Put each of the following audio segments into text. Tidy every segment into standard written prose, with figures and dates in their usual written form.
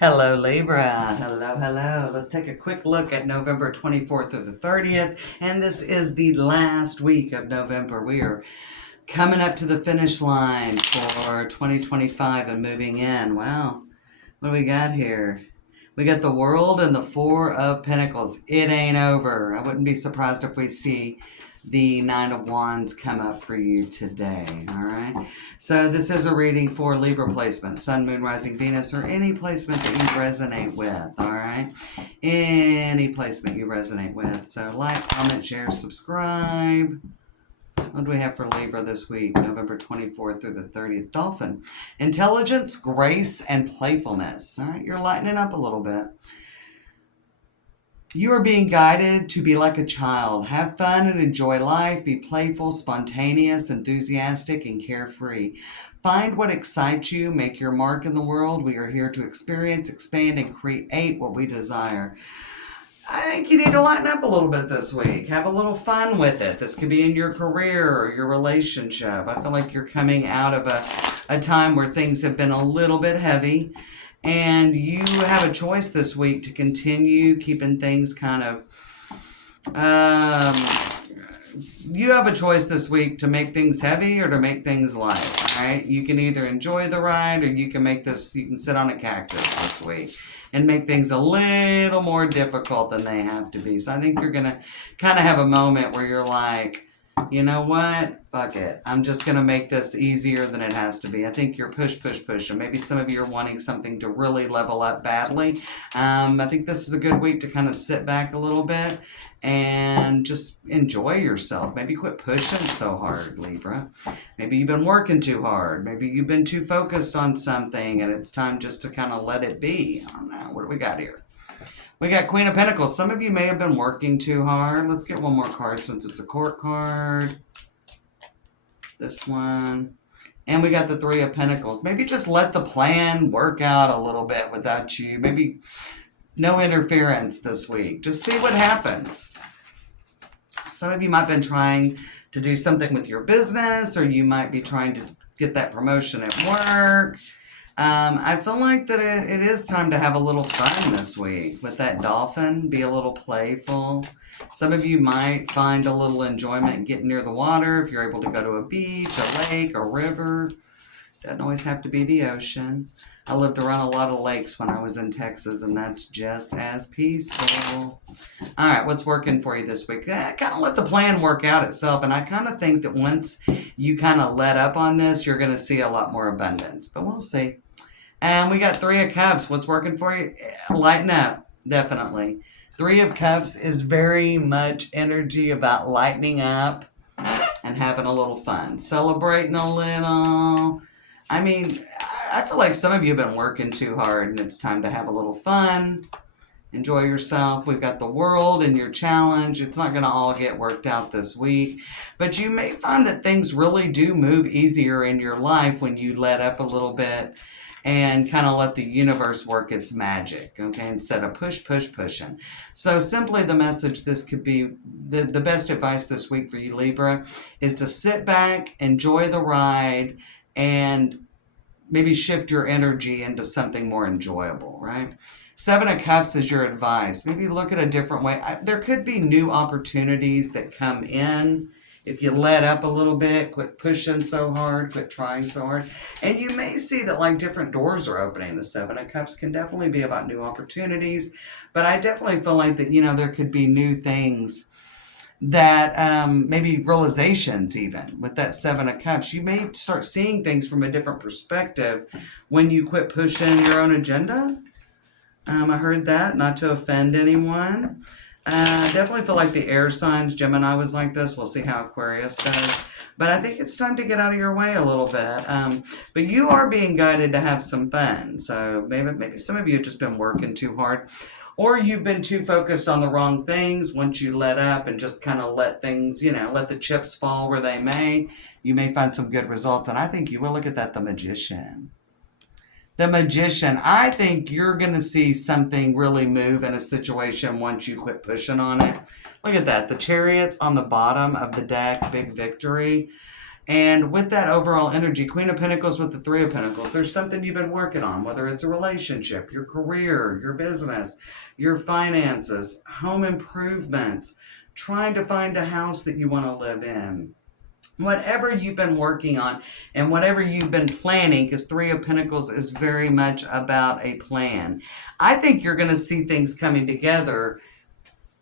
Hello, Libra. Hello, hello. Let's take a quick look at November 24th through the 30th. And this is the last week of November. We are coming up to the finish line for 2025 and moving in. Wow. What do we got here? We got the World and the Four of Pentacles. It ain't over. I wouldn't be surprised if we see the Nine of Wands come up for you today. All right. So this is a reading for Libra placement, Sun, Moon, Rising, Venus, or any placement that you resonate with. All right. Any placement you resonate with. So like, comment, share, subscribe. What do we have for Libra this week? November 24th through the 30th. Dolphin. Intelligence, grace, and playfulness. All right, you're lightening up a little bit. You are being guided to be like a child. Have fun and enjoy life. Be playful, spontaneous, enthusiastic, and carefree. Find what excites you. Make your mark in the world. We are here to experience, expand, and create what we desire. I think you need to lighten up a little bit this week. Have a little fun with it. This could be in your career or your relationship. I feel like you're coming out of a time where things have been a little bit heavy. And you have a choice this week to continue keeping things kind of... you have a choice this week to make things heavy or to make things light. All right? You can either enjoy the ride or you can sit on a cactus this week and make things a little more difficult than they have to be. So I think you're going to kind of have a moment where you're like, you know what? Fuck it. I'm just going to make this easier than it has to be. I think you're push. And maybe some of you are wanting something to really level up badly. I think this is a good week to kind of sit back a little bit and just enjoy yourself. Maybe quit pushing so hard, Libra. Maybe you've been working too hard. Maybe you've been too focused on something and it's time just to kind of let it be. I don't know. What do we got here? We got Queen of Pentacles. Some of you may have been working too hard. Let's get one more card since it's a court card. This one. And we got the Three of Pentacles. Maybe just let the plan work out a little bit without you. Maybe no interference this week. Just see what happens. Some of you might have been trying to do something with your business, or you might be trying to get that promotion at work. I feel like that it is time to have a little fun this week with that dolphin. Be a little playful. Some of you might find a little enjoyment in getting near the water if you're able to go to a beach, a lake, a river. Doesn't always have to be the ocean. I lived around a lot of lakes when I was in Texas, and that's just as peaceful. All right, what's working for you this week? Kind of let the plan work out itself, and I kind of think that once you kind of let up on this, you're going to see a lot more abundance, but we'll see. And we got Three of Cups. What's working for you? Lighten up, definitely. Three of Cups is very much energy about lightening up and having a little fun. Celebrating a little. I mean, I feel like some of you have been working too hard and it's time to have a little fun. Enjoy yourself. We've got the World and your challenge. It's not going to all get worked out this week. But you may find that things really do move easier in your life when you let up a little bit and kind of let the universe work its magic, okay, instead of pushing. So simply the message, this could be the best advice this week for you, Libra, is to sit back, enjoy the ride, and maybe shift your energy into something more enjoyable, right? Seven of Cups is your advice. Maybe look at a different way. There could be new opportunities that come in if you let up a little bit, quit pushing so hard, quit trying so hard. And you may see that like different doors are opening. The Seven of Cups can definitely be about new opportunities. But I definitely feel like that, there could be new things that maybe realizations even with that Seven of Cups. You may start seeing things from a different perspective when you quit pushing your own agenda. I heard that, not to offend anyone. Definitely feel like the air signs, Gemini was like this. We'll see how Aquarius does. But I think it's time to get out of your way a little bit. But you are being guided to have some fun. So maybe some of you have just been working too hard. Or you've been too focused on the wrong things. Once you let up and just kind of let things, let the chips fall where they may, you may find some good results. And I think you will. Look at that, the Magician. The Magician, I think you're going to see something really move in a situation once you quit pushing on it. Look at that. The Chariots on the bottom of the deck, big victory. And with that overall energy, Queen of Pentacles with the Three of Pentacles, there's something you've been working on, whether it's a relationship, your career, your business, your finances, home improvements, trying to find a house that you want to live in. Whatever you've been working on and whatever you've been planning, because Three of Pentacles is very much about a plan. I think you're going to see things coming together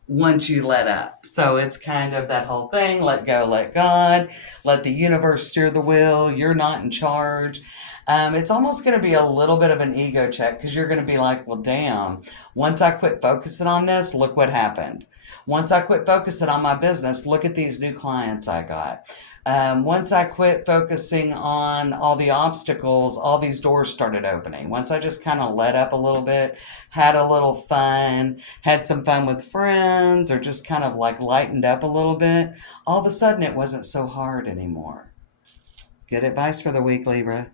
once you let up. So it's kind of that whole thing, let go, let God, let the universe steer the wheel. You're not in charge. It's almost going to be a little bit of an ego check because you're going to be like, well, damn, once I quit focusing on this, look what happened. Once I quit focusing on my business, look at these new clients I got. Once I quit focusing on all the obstacles, all these doors started opening. Once I just kind of let up a little bit, had a little fun, had some fun with friends, or just kind of like lightened up a little bit, all of a sudden it wasn't so hard anymore. Good advice for the week, Libra.